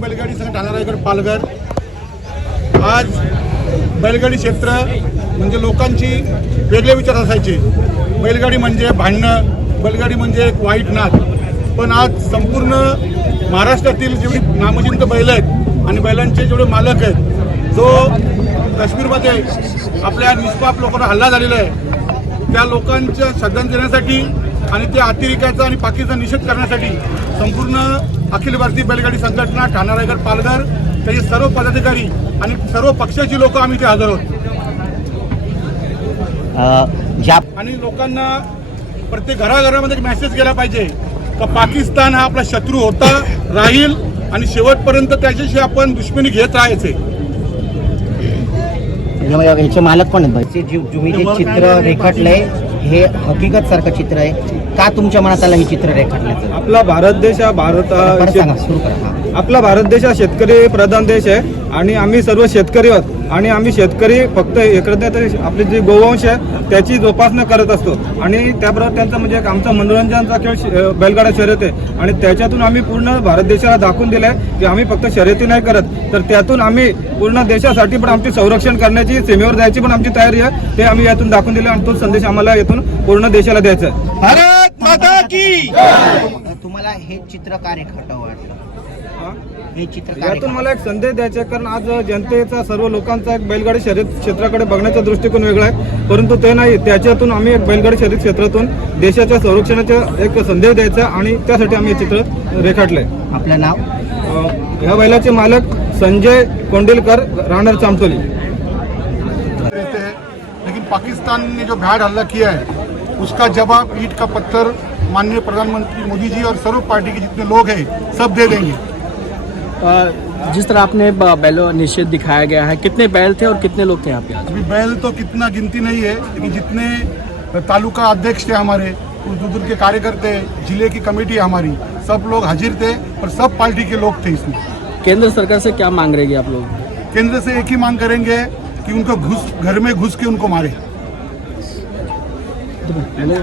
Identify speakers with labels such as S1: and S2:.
S1: बैलगाडी संघ ठाणा रायगड पालघर. आज बैलगाडी क्षेत्र म्हणजे लोकांची वेगळे विचार असायचे. बैलगाडी म्हणजे भांडणं बैलगाडी म्हणजे एक वाईट नाद. पण आज संपूर्ण महाराष्ट्रातील जेवढी नामचिंत बैल आहेत आणि बैलांचे जेवढे मालक आहेत जो काश्मीरमध्ये आपल्या निष्पाप लोकांना हल्ला झालेला आहे त्या लोकांच्या श्रद्धांजली देण्यासाठी आणि त्या अतिरेकाचा आणि पाकिस्तानचा निषेध करण्यासाठी संपूर्ण अखिल भारतीय बैलगाडी संघटना ठाणा रायगड पालघर त्याचे सर्व पदाधिकारी आणि सर्व पक्षाची लोक आम्ही इथे हजर आहोत.
S2: अ, ज्या
S1: आणि लोकांना प्रत्येक घराघरामध्ये मेसेज गेला पाहिजे का पाकिस्तान हा आपला शत्रू होता राहील आणि शेवटपर्यंत त्याच्याशी आपण दुश्मनी घेत राहायचे.
S2: याचे मालक पण तुम्ही जे चित्र रेखाटलंय हे हकीकत सारखं चित्र आहे. का तुमच्या मनात आलं हे चित्र रेखाटण्याचं
S3: आपला भारत देश हा भारत
S2: परत सांगा सुरू करा. हा.
S3: आपला भारत देश हा शेतकरी प्रधान देश आहे आणि आम्ही सर्व शेतकरी आहोत. आणि आम्ही शेतकरी फक्त एकत्र आपले जे गोवंश आहे त्याची जोपासना करत असतो. आणि त्याबरोबर त्यांचं म्हणजे एक आमचा मनोरंजनचा खेळ श- बैलगाडा शर्यत आहे. आणि त्याच्यातून आम्ही पूर्ण भारत देशाला दाखवून दिलं आहे की आम्ही फक्त शर्यती नाही करत. तर त्यातून आम्ही पूर्ण देशासाठी पण आमचे संरक्षण करण्याची सीमेवर जायची पण आमची तयारी आहे. ते आम्ही यातून दाखवून दिलं आणि तो संदेश आम्हाला यातून पूर्ण देशाला द्यायचा आहे.
S1: भारत माता की
S2: तुम्हाला हे चित्र का रेखाटावं वाटलं हे? चित्र का
S3: यातून? मला एक संदेश द्यायचा आहे कारण आज जनतेचा सर्व लोकांचा एक बैलगाडी शर्यत क्षेत्राकडे बघण्याचा दृष्टिकोन वेगळा आहे. परंतु ते नाही त्याच्यातून आम्ही एक बैलगाडी शर्यत क्षेत्रातून देशाच्या संरक्षणाचा एक संदेश द्यायचा आणि त्यासाठी आम्ही हे चित्र रेखाटलंय.
S2: आपलं नाव?
S3: अं, ह्या बैलाचे मालक संजय कोंडिलकर राहणार
S1: रहते हैं लेकिन पाकिस्तान ने जो भयाड़ हल्ला किया है उसका जवाब ईट का पत्थर माननीय प्रधानमंत्री मोदी जी और सर्व पार्टी के जितने लोग हैं सब दे देंगे।
S4: जिस तरह आपने बैलों निषेध दिखाया गया है कितने बैल थे और कितने लोग थे यहाँ पे
S1: अभी बैल तो कितना गिनती नहीं है लेकिन जितने तालुका अध्यक्ष थे हमारे दूर के कार्यकर्ते ज़िले की कमेटी हमारी सब लोग हाजिर थे और सब पार्टी के लोग थे इसमें।
S4: केंद्र सरकार से क्या मांग रहेगी आप लोग?
S1: केंद्र से एक ही मांग करेंगे कि उनको घुस घर में घुस के उनको मारे।
S4: हेलो